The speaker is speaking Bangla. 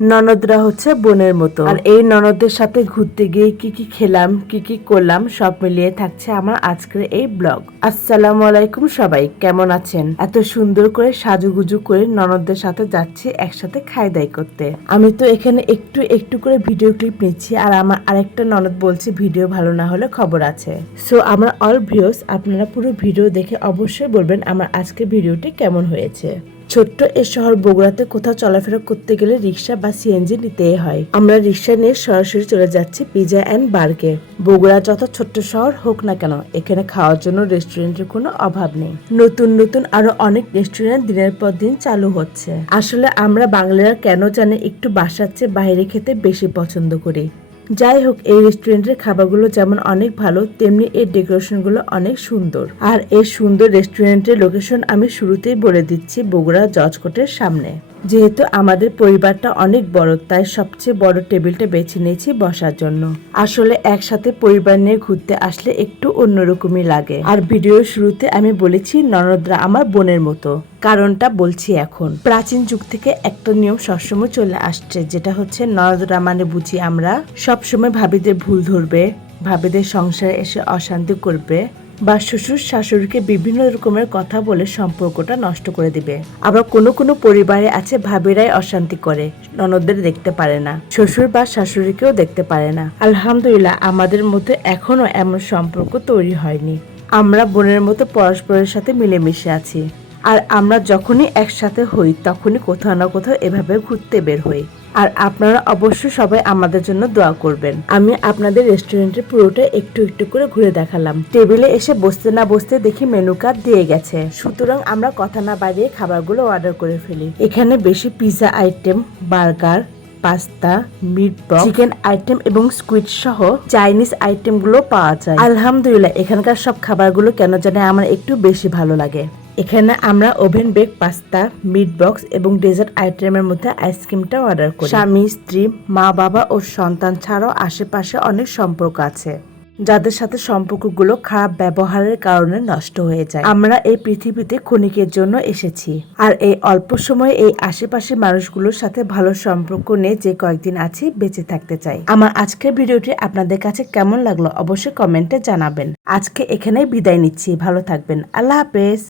ননদরা হচ্ছে বোনের মতো। আর এই ননদদের সাথে ঘুরতে গিয়ে কি কি খেলাম, কি কি করলাম, সব মিলিয়ে থাকছে আমার আজকের এই ব্লগ। আসসালামু আলাইকুম, সবাই কেমন আছেন? এত সুন্দর করে সাজুগুজু করে ননদদের সাথে যাচ্ছি একসাথে খাই দাই করতে। আমি তো এখানে একটু একটু করে ভিডিও ক্লিপ নিচ্ছি, আর আমার আরেকটা ননদ বলছে ভিডিও ভালো না হলে খবর আছে। সো আমার অল ভিউয়ার্স, আপনারা পুরো ভিডিও দেখে অবশ্যই বলবেন আমার আজকের ভিডিওটি কেমন হয়েছে। ছোট্ট এই শহর বগুড়াতে কোথাও চলাফেরা করতে গেলে রিক্সা বা সিএনজি নিতেই হয়। আমরা রিক্সা নিয়ে সরাসরি চলে যাচ্ছি পিজা অ্যান্ড বার্গে। বগুড়া যত ছোট্ট শহর হোক না কেন, এখানে খাওয়ার জন্য রেস্টুরেন্টের কোনো অভাব নেই। নতুন নতুন আরো অনেক রেস্টুরেন্ট দিনের পর দিন চালু হচ্ছে। আসলে আমরা বাঙালিরা কেন জানি একটু বাসার চেয়ে বাইরে খেতে বেশি পছন্দ করি। যাই হোক, এই রেস্টুরেন্টের খাবারগুলো যেমন অনেক ভালো, তেমনি এর ডেকোরেশনগুলো অনেক সুন্দর। আর এই সুন্দর রেস্টুরেন্টের লোকেশন আমি শুরুতেই বলে দিচ্ছি, বগুড়া জজকোর্টের সামনে। যেহেতু আমাদের পরিবারটা অনেক বড়, তাই সবচেয়ে বড় টেবিলটা বেছে নিয়েছি বসার জন্য। আসলে একসাথে পরিবার নিয়ে ঘুরতে আসলে একটু অন্যরকমই লাগে। আর ভিডিওর শুরুতে আমি বলেছি ননদরা আমার বোনের মতো, কারণটা বলছি এখন। প্রাচীন যুগ থেকে একটা নিয়ম সবসময় চলে আসছে, যেটা হচ্ছে ননদরা মানে বুঝি আমরা সবসময় ভাবিদের ভুল ধরবে, ভাবিদের সংসারে এসে অশান্তি করবে, বা শ্বশুর শাশুড়িকে বিভিন্ন রকমের কথা বলে সম্পর্কটা নষ্ট করে দিবে। আবার কোনো কোনো পরিবারে আছে ভাবিরাই অশান্তি করে, ননদদের দেখতে পারে না, শ্বশুর বা শাশুড়িকেও দেখতে পারে না। আলহামদুলিল্লাহ, আমাদের মধ্যে এখনো এমন সম্পর্ক তৈরি হয়নি। আমরা বোনের মতো পরস্পরের সাথে মিলেমিশে আছি। আর আমরা যখনই একসাথে হই তখনই কোথাও না কোথাও এভাবে ঘুরতে বের হই। আর আপনারা অবশ্যই সবাই আমাদের জন্য দোয়া করবেন। আমি আপনাদের রেস্টুরেন্টের পুরোটা একটু একটু করে ঘুরে দেখালাম। টেবিলে এসে বসতে না বসতে দেখি মেনু কার্ড দিয়ে গেছে, সুতরাং আমরা কথা না বাড়িয়ে খাবারগুলো অর্ডার করে ফেলি। এখানে বেশি pizza item, burger, pasta, meat box, chicken item এবং স্কুইড সহ চাইনিজ আইটেম গুলো পাওয়া যায়। আলহামদুলিল্লাহ, এখানকার সব খাবারগুলো কেন জানে আমার একটু বেশি ভালো লাগে। এখানে আমরা oven bake pasta, meat box এবং ডেজার্ট আইটেমের মধ্যে আইসক্রিমটা অর্ডার করি। স্বামী, স্ত্রী, মা বাবা ও সন্তান ছাড়াও আশেপাশে অনেক সম্পর্ক আছে, যাদের সাথে সম্পর্কগুলো খারাপ ব্যবহারের কারণে নষ্ট হয়ে যায়। আমরা এই পৃথিবীতে ক্ষণিকের জন্য এসেছি, আর এই অল্প সময়ে এই আশেপাশের মানুষগুলোর সাথে ভালো সম্পর্ক নিয়ে যে কয়েকদিন আছি বেঁচে থাকতে চাই। আমার আজকের ভিডিওটি আপনাদের কাছে কেমন লাগলো অবশ্যই কমেন্টে জানাবেন। আজকে এখানেই বিদায় নিচ্ছি, ভালো থাকবেন, আল্লাহ হাফেজ।